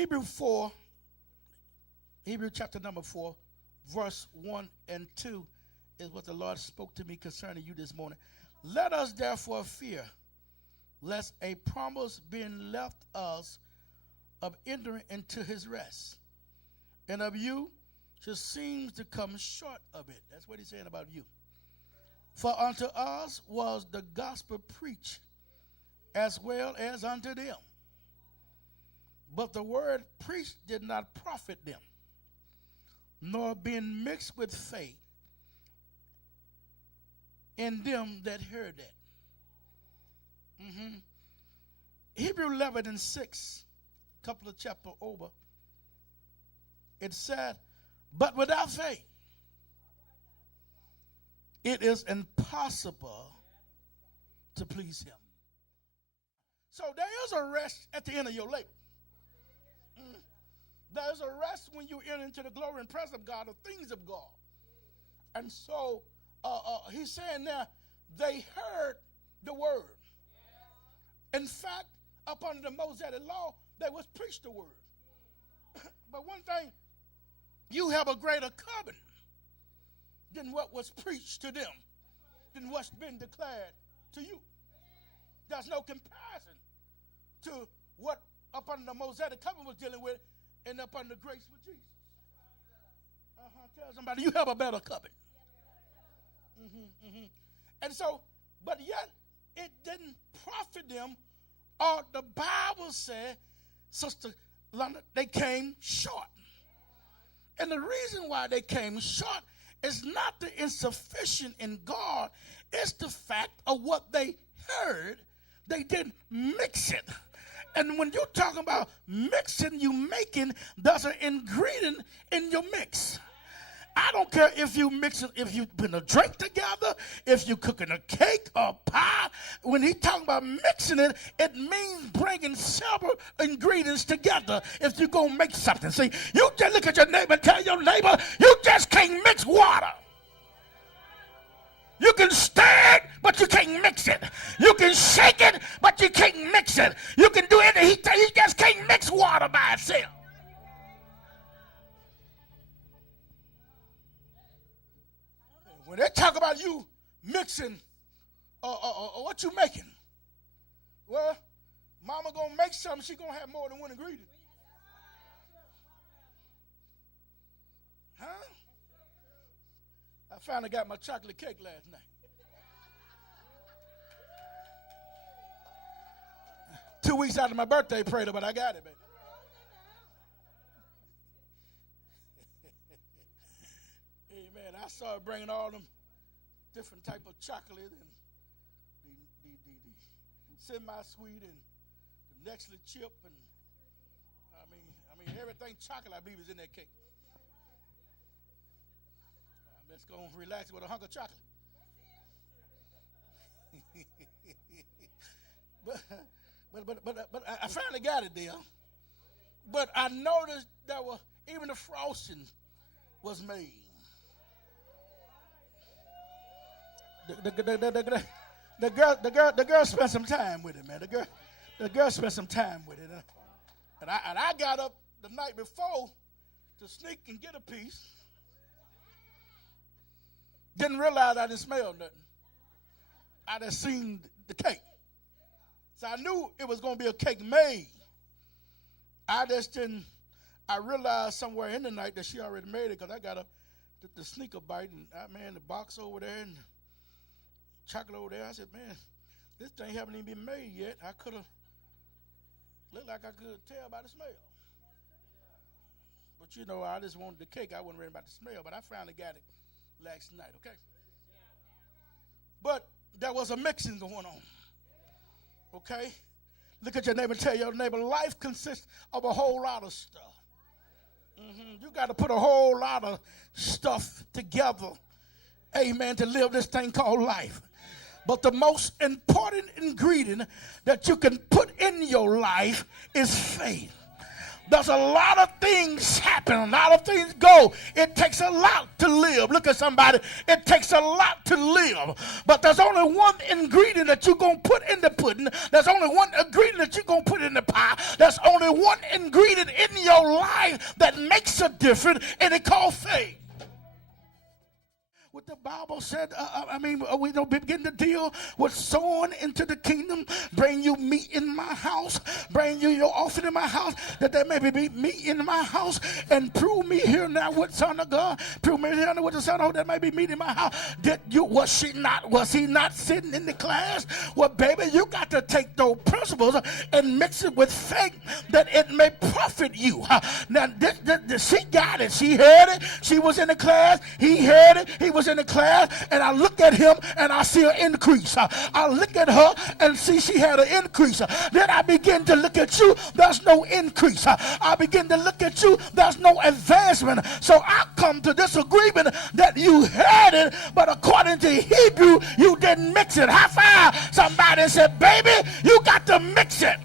Hebrew 4, Hebrew chapter number 4, verse 1 and 2 is what the Lord spoke to me concerning you this morning. Let us therefore fear, lest a promise being left us of entering into his rest, and of you should seem to come short of it. That's what he's saying about you. For unto us was the gospel preached, as well as unto them. But the word preached did not profit them, nor being mixed with faith in them that heard it. Hebrew 11 and 6, a couple of chapters over, it said, but without faith, it is impossible to please him. So there is a rest at the end of your labor. There is a rest when you enter into the glory and presence of God, the things of God. And so he's saying now, they heard the word. In fact, up under the Mosaic law, they was preached the word. But one thing, you have a greater covenant than what was preached to them, than what's been declared to you. There's no comparison to what up under the Mosaic covenant was dealing with and up under grace with Jesus. Tell somebody, you have a better covenant. And so, but yet, it didn't profit them, or the Bible said, Sister London, they came short. And the reason why they came short is not the insufficient in God, it's the fact of what they heard. They didn't mix it. And when you're talking about mixing, you making, there's an ingredient in your mix. I don't care if you mix it, if you put a drink together, if you cooking a cake or pie. When he talking about mixing it, it means bringing several ingredients together if you're going to make something. See, you just look at your neighbor and tell your neighbor, you just can't mix water. You can stir it, but you can't mix it. You can shake it, but you can't mix it. You can do it, he just can't mix water by itself. When they talk about you mixing what you making, well, mama gonna make something, she gonna have more than one ingredient. Huh? I finally got my chocolate cake last night. 2 weeks after my birthday, prayed but I got it, baby. Amen. I started bringing all them different type of chocolate and the semi-sweet and the Nestle chip and I mean everything chocolate I believe is in that cake. Let's go and relax with a hunk of chocolate. but I finally got it there. But I noticed that even the frosting was made. The girl spent some time with it, man. The girl spent some time with it, and I got up the night before to sneak and get a piece. Didn't realize I didn't smell nothing. I just seen the cake, so I knew it was going to be a cake made. I just didn't. I realized somewhere in the night that she already made it because I got up the sneaker bite and the box over there and chocolate over there. I said, man, this thing haven't even been made yet. I could have looked like I could tell by the smell. But you know, I just wanted the cake. I wasn't ready about the smell, but I finally got it last night, okay? But there was a mixing going on, okay? Look at your neighbor and tell your neighbor, life consists of a whole lot of stuff. You got to put a whole lot of stuff together, amen, to live this thing called life. But the most important ingredient that you can put in your life is faith. There's a lot of things happen, a lot of things go. It takes a lot to live. Look at somebody. It takes a lot to live. But there's only one ingredient that you're going to put in the pudding. There's only one ingredient that you're going to put in the pie. There's only one one ingredient in your life that makes a difference, and it's called faith. What the Bible said, we don't begin to deal with sowing into the kingdom. Bring you meat in my house. Bring you your offering in my house, that there may be meat in my house. And prove me here now with Son of God. Prove me here now with the Son of God, that may be meat in my house. Was he not sitting in the class? Well, baby, you got to take those principles and mix it with faith that it may profit you. Now, she got it. She heard it. She was in the class. He heard it. He was in the class, and I look at him and I see an increase. I look at her and see she had an increase. Then I begin to look at you, there's no increase. I begin to look at you, there's no advancement. So I come to this agreement that you had it, but according to Hebrew, you didn't mix it. High five somebody and said, baby, you got to mix it.